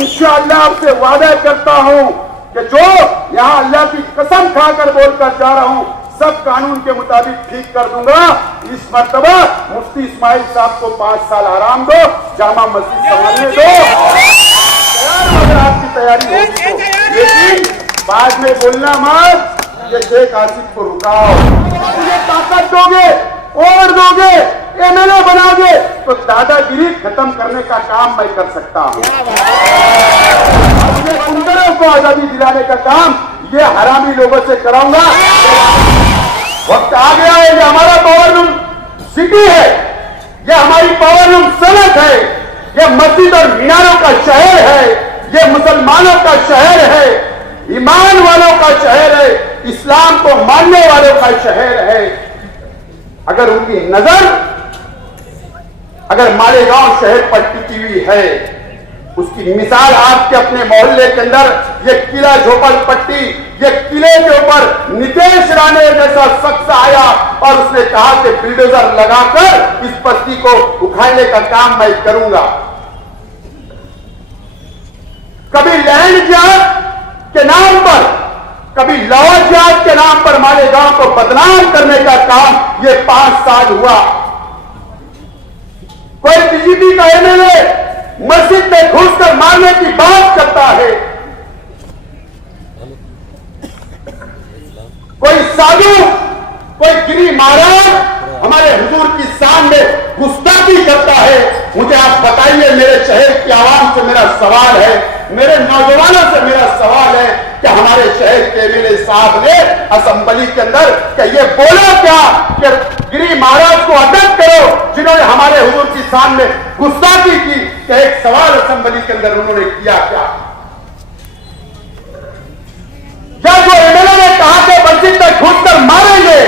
इंशाअल्लाह आपसे वादा करता हूं कि जो यहां अल्लाह की कसम खाकर बोलकर जा रहा हूं, सब कानून के मुताबिक ठीक कर दूंगा। इस मर्तबा मुफ्ती इस्माइल साहब को 5 साल आराम दो, जामा मस्जिद संभालने दो। अगर आपकी तैयारी होगी तो, लेकिन बाद में बोलना मत ये शेख आसिफ को रुकाओ। मुझे ताकत दोगे, और दोगे, एमएलए बनाओगे तो दादागिरी खत्म करने का काम मैं कर सकता हूं। अपने कुंदरों को आजादी दिलाने का काम ये हरामी लोगों से कराऊंगा। वक्त आ गया है, ये हमारा पावर लूम सिटी है, ये हमारी पावर लूम सनत है, ये मस्जिद और मीनारों का शहर है, ये मुसलमानों का शहर है, ईमान वालों का शहर है, इस्लाम को मानने वालों का शहर है। अगर उनकी नजर अगर मालेगांव शहर पर टिकी हुई है, उसकी मिसाल आपके अपने मोहल्ले के अंदर ये किला झोपड़पट्टी, ये किले के ऊपर नितेश राणे जैसा शख्स आया और उसने कहा कि बिल्डोजर लगाकर इस बस्ती को उखाड़ने का काम मैं करूंगा। कभी लैंड जहाज के नाम पर, कभी लॉज जहाज के नाम पर मालेगांव को बदनाम करने का काम ये 5 साल हुआ। कोई बीजेपी का एमएलए मस्जिद में घुसकर मारने की बात करता है, कोई साधु, कोई गिरी महाराज हमारे हुजूर की शान में गुस्ताखी करता है। मुझे आप बताइए, मेरे शहर की आवाम से मेरा सवाल है, मेरे नौजवानों से मेरा सवाल है कि हमारे शहर के एमएलए साहब ने असेंबली के अंदर कि ये बोला क्या कि गिरी महाराज को अटक करो जिन्होंने हमारे हुजूर की शान में गुस्ताखी की। कि एक सवाल असेंबली के अंदर उन्होंने किया क्या? क्या जो एमएलए ने कहा कि मस्जिद में घुसकर मारेंगे,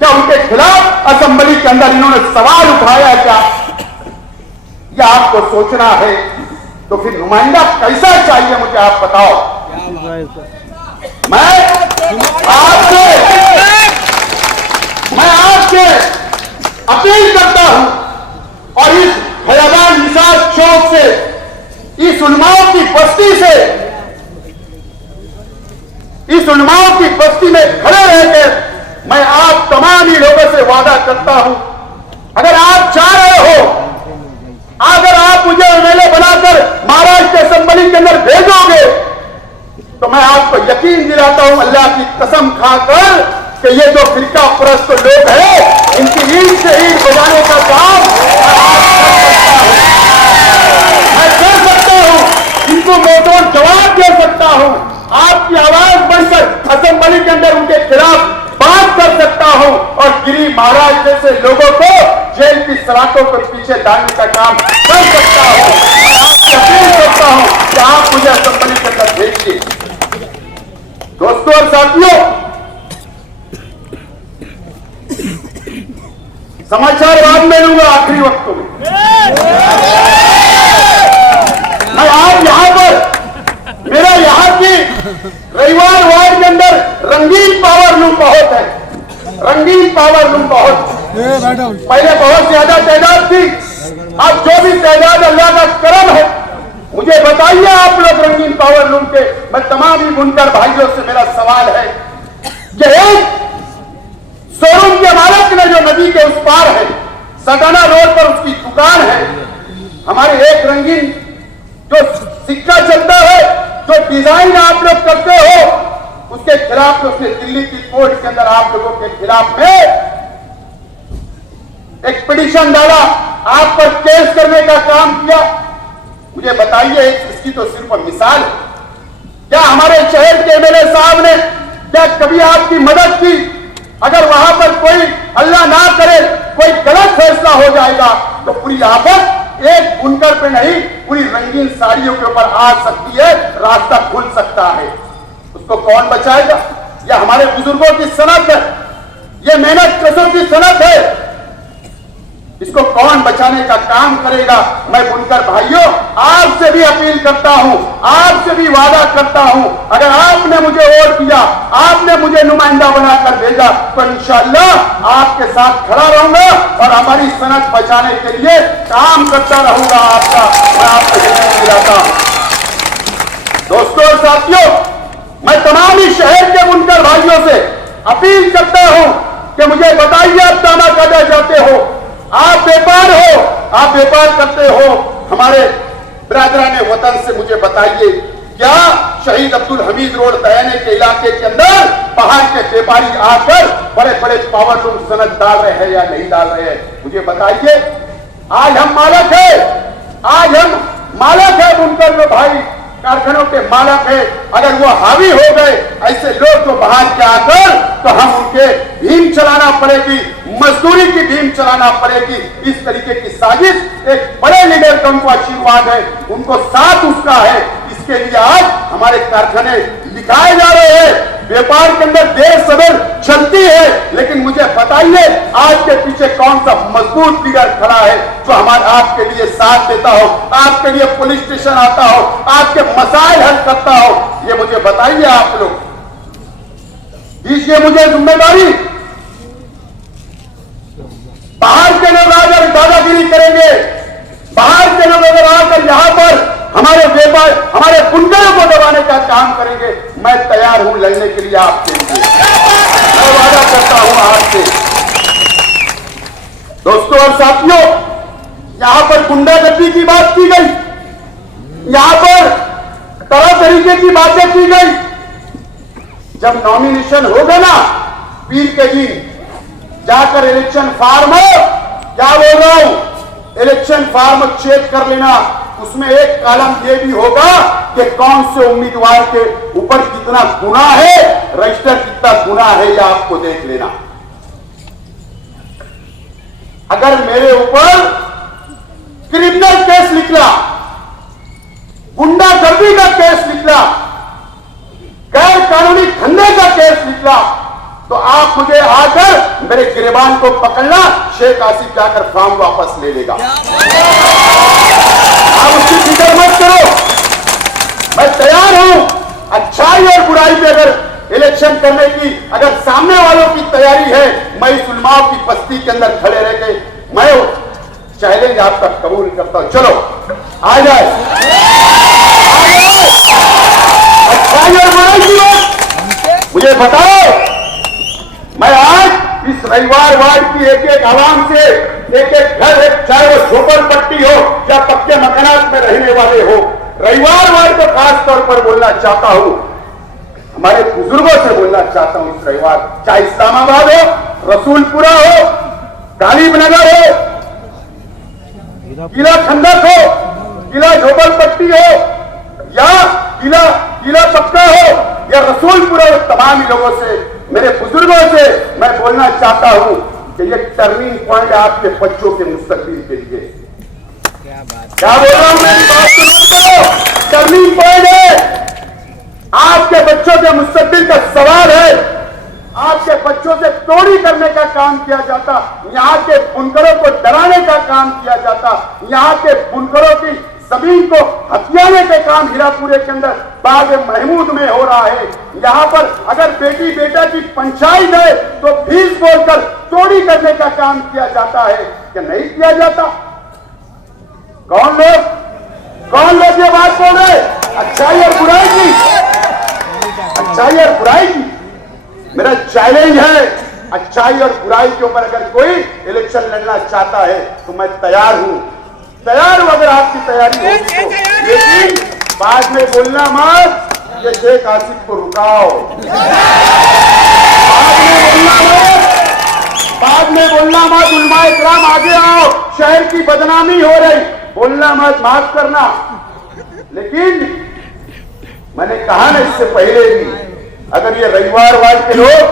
क्या उनके खिलाफ असेंबली के अंदर इन्होंने सवाल उठाया क्या? यह आपको सोचना है। तो फिर नुमाइंदा कैसा चाहिए मुझे आप बताओ। मैं आपसे अपील करता हूं और इस फैजान निसाज चौक से, इस उलमाओं की बस्ती से, इस उलमाओं की बस्ती में खड़े रहकर मैं आप तमाम ही लोगों से वादा करता हूं, अगर आप चाह रहे हो, अगर आप मुझे एमएलए बनाकर महाराष्ट्र के असेंबली के अंदर भेजोगे तो मैं आपको यकीन दिलाता हूं अल्लाह की कसम खाकर कि ये जो फिरका परस्त लोग हैं, इनकी ईंट से ईंट बजाने का काम मैं कर सकता हूं, इनको मोटों जवाब दे सकता हूं, आपकी आवाज बनकर असेंबली के अंदर उनके खिलाफ बात कर सकता हूं और गिरी महाराज जैसे लोगों को जेल की सलाखों के पीछे डालने का काम कर सकता हूं। मैं आपसे अपील करता हूं कि आप मुझे असेंबली के अंदर भेजिए। दोस्तों और साथियों, समाचार बाद में लूंगा आखिरी वक्त में। मैं आज यहां पर, मेरा यहां की रविवार वार्ड के अंदर रंगीन पावर लूम बहुत है, रंगीन पावर लूम बहुत। पहले बहुत ज्यादा तादाद थी, अब जो भी तादाद अल्लाह का करम है। मुझे बताइए आप लोग रंगीन पावर लूम के, मैं तमाम ही बुनकर भाइयों से मेरा सवाल है कि एक शोरूम के मालिक ने जो नदी के उस पार है, सटाना रोड पर उसकी दुकान है, हमारे एक रंगीन जो सिक्का चलता है, जो डिजाइन आप लोग करते हो, उसके खिलाफ उसने दिल्ली की कोर्ट के अंदर आप लोगों के खिलाफ में एक पिटीशन डाला, आप पर केस करने का काम किया। मुझे बताइए, इसकी तो सिर्फ मिसाल है। क्या हमारे शहर के एमएलए साहब ने क्या कभी आपकी मदद की? अगर वहां पर कोई अल्लाह ना करे कोई गलत फैसला हो जाएगा तो पूरी आफत एक बुनकर पे नहीं, पूरी रंगीन साड़ियों के ऊपर आ सकती है, रास्ता खुल सकता है। उसको कौन बचाएगा? यह हमारे बुजुर्गों की सनत है, यह मेहनत कशों की सनत है, इसको कौन बचाने का काम करेगा? मैं बुनकर भाइयों आपसे भी अपील करता हूं, आपसे भी वादा करता हूं, अगर आपने मुझे वोट दिया, आपने मुझे नुमाइंदा बनाकर भेजा तो इंशाअल्लाह आपके साथ खड़ा रहूंगा और हमारी सनत बचाने के लिए काम करता रहूंगा। आपका मैं आपको यकीन दिलाता हूं। तमाम ही शहर के बुनकर भाइयों से अपील करता हूं कि मुझे बताइए, आप दाना काटा जाते हो, आप व्यापार करते हो हमारे बिरादरान वतन से, मुझे बताइए क्या शहीद अब्दुल हमीद रोड तैने के इलाके के अंदर पहाड़ के व्यापारी आकर बड़े बड़े पावरलूम सनद डाल रहे हैं या नहीं डाल रहे हैं? मुझे बताइए। आज हम मालक है बुनकर जो भाई कारखानों के मालक है, अगर वो हावी हो गए ऐसे लोग जो बाहर के आकर, तो हम उनके भीम चलाना पड़ेगी, मजदूरी की भीम चलाना पड़ेगी। इस तरीके की साजिश एक बड़े लीडर का उनको आशीर्वाद है, उनको साथ उसका है। इसके लिए आज हमारे कारखाने लिखाए जा रहे हैं। व्यापार के अंदर देर सवेर चलती है, लेकिन मुझे बताइए आज के पीछे कौन सा मजबूत लीडर खड़ा है जो आपके लिए साथ देता हो, आपके लिए पुलिस स्टेशन आता हो, आपके मसाइल हल करता हो? ये मुझे बताइए आप लोग, दीजिए मुझे जिम्मेदारी। बाहर के लोग आकर दादागिरी करेंगे, बाहर के लोग अगर आकर यहां पर हमारे व्यापार, हमारे बुनकरों को दबाने का काम करेंगे, मैं तैयार हूं लड़ने के लिए आपके लिए, मैं वादा करता हूं आपसे। दोस्तों और साथियों, यहां पर गुंडागर्दी की बात की गई, यहां पर तरह तरीके की बातें की गई। जब नॉमिनेशन होगा ना पीर के दिन, जाकर इलेक्शन फार्म क्या बोल रहा हूं, इलेक्शन फार्म चेक कर लेना, उसमें एक कॉलम ये भी होगा कि कौन से उम्मीदवार के ऊपर कितना गुना है, रजिस्टर कितना गुना है, यह आपको देख लेना। अगर मेरे ऊपर क्रिमिनल केस निकला, गुंडागर्दी का केस निकला, गैर कानूनी धंधे का केस निकला, तो आप मुझे आकर मेरे गिरबान को पकड़ना, शेख आसिफ जाकर फॉर्म वापस ले लेगा। आप उसकी फिक्र मत करो, मैं तैयार हूं। अच्छाई और बुराई पे अगर इलेक्शन करने की अगर सामने वालों की तैयारी है, मैं इस उलमाओं की बस्ती के अंदर खड़े रह के मैं चैलेंज आपका कबूल करता हूं। चलो आ जाए, अच्छाई और बुराई की बात मुझे बताओ। मैं आज इस रविवार वार्ड की एक एक आवाम से, एक एक घर, चाहे वो झोपड़पट्टी हो या पक्के मकानात में रहने वाले हो, रविवार वार्ड को खास तौर पर बोलना चाहता हूं, हमारे बुजुर्गों से बोलना चाहता हूं इस रविवार, चाहे इस्लामाबाद हो, रसूलपुरा हो, गालिबनगर हो, किला खंडक हो, किला झोपड़पट्टी हो या किला पक्का हो या रसूलपुरा हो, तमाम लोगों से, मेरे बुजुर्गों से मैं बोलना चाहता हूं कि ये टर्निंग पॉइंट है आपके बच्चों के मुस्तकबिल के लिए। क्या बोल रहा हूं, मेरी बात सुनो, टर्निंग पॉइंट है, आपके बच्चों के मुस्तकबिल का सवाल है। आपके बच्चों से चोरी करने का काम किया जाता, यहाँ के बुनकरों को डराने का काम किया जाता, यहाँ के बुनकरों की जमीन को हथियाने के काम हीरापुरे के अंदर बाग महमूद में हो रहा है। यहाँ पर अगर बेटी बेटा की पंचायत है तो फीस बोलकर चोरी करने का काम किया जाता है कि नहीं किया जाता? कौन लोग ये बात बोल रहे? अच्छाई और बुराई की, अच्छाई और बुराई की मेरा चैलेंज है। अच्छाई और बुराई के ऊपर अगर कोई इलेक्शन लड़ना चाहता है तो मैं तैयार हूं, तैयार हूं अगर आपकी तैयारी होगी तो। लेकिन बाद में बोलना मत ये शेख आसिफ को रुकाओ, बाद में बोलना मत उलमाए इकराम आगे आओ, शहर की बदनामी हो रही, बोलना मत, माफ करना। लेकिन मैंने कहा ना इससे पहले भी, अगर ये रविवार वार्ड के लोग,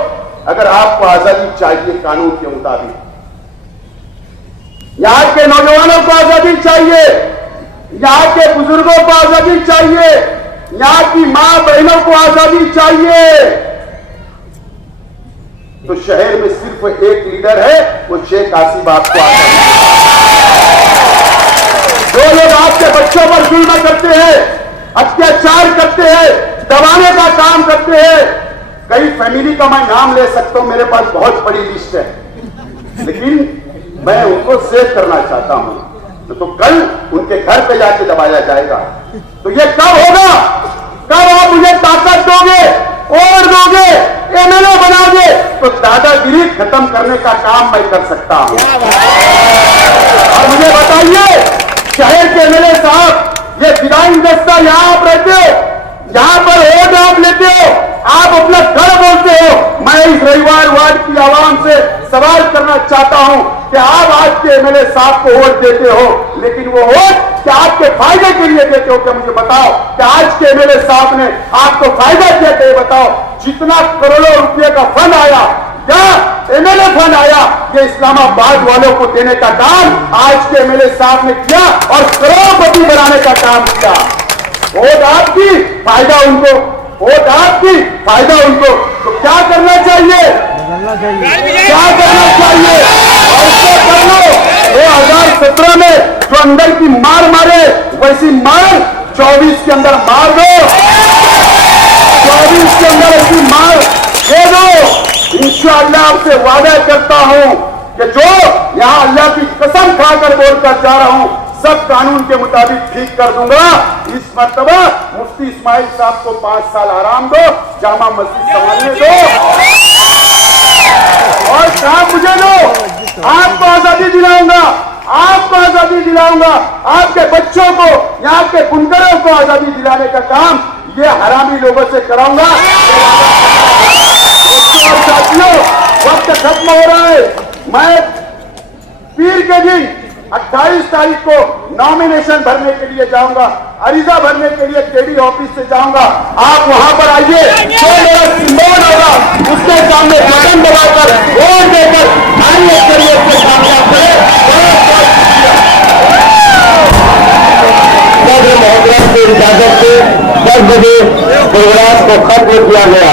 अगर आपको आजादी चाहिए कानून के मुताबिक, यहाँ के नौजवानों को आजादी चाहिए, यहाँ के बुजुर्गों को आजादी चाहिए, यहाँ की मां बहनों को आजादी चाहिए, तो शहर में सिर्फ एक लीडर है, वो शेख आसिफ आपको जो लोग आपके बच्चों पर जुल्म करते हैं, अत्याचार करते हैं, दबाने का काम करते हैं, कई फैमिली का मैं नाम ले सकता हूं, मेरे पास बहुत बड़ी लिस्ट है, लेकिन मैं उनको सेव करना चाहता हूं, तो कल उनके घर पे जाके दबाया जाएगा। तो ये कब होगा? कब आप मुझे ताकत दोगे? और दोगे, एमएलए बनाओगे, तो दादागिरी खत्म करने का काम मैं कर सकता हूं। और मुझे बताइए, शहर के एमएलए साहब, ये विधायक दस्ता यहां आप रहते हो, यहां पर वोट आप लेते हो, आप अपना घर बोलते हो। मैं इस रविवार वार्ड की आवाम से सवाल करना चाहता हूं कि आप आज के एमएलए साहब को वोट देते हो, लेकिन वो वोट क्या आपके फायदे के लिए देते हो? क्या मुझे बताओ कि आज के एमएलए साहब ने आपको फायदा क्या दिया? बताओ, जितना करोड़ों रुपए का फंड आया, क्या एमएलए फंड आया, ये इस्लामाबाद वालों को देने का काम आज के एमएलए साहब ने किया और करोड़पति बनाने का काम किया। वोट आपकी, फायदा उनको, वोट आपकी, फायदा उनको। तो क्या करना चाहिए? क्या करना चाहिए? ऐसा कर लो 2017 में जो अंदर की मार मारे, वैसी मार 24 के अंदर मार दो, 24 के अंदर ऐसी मार दे दो। इंशाअल्लाह आपसे वादा करता हूं कि जो यहां अल्लाह की कसम खाकर बोलकर जा रहा हूं, सब कानून के मुताबिक ठीक कर दूंगा। इस मर्तबा मुफ्ती इस्माइल साहब को 5 साल आराम दो, जामा मस्जिद संभालने दो और काम मुझे दो। आपको आजादी दिलाऊंगा, आपको आजादी दिलाऊंगा, आपके बच्चों को, यहाँ के बुनकरों को आजादी दिलाने का काम ये हरामी लोगों से कराऊंगा। और साथियों, वक्त खत्म हो रहा है। मैं पीर के दिन 28 तारीख को नॉमिनेशन भरने के लिए जाऊंगा, अरीजा भरने के लिए केडी ऑफिस से जाऊंगा। आप वहां पर आइए, जो मेरा सिंबल होगा उसके सामने बटन दबाकर वोट देकर आइए करिए के कामयाब करें। मोहतरम की इजाजत से 10 बजे प्रोग्राम को खत्म किया गया।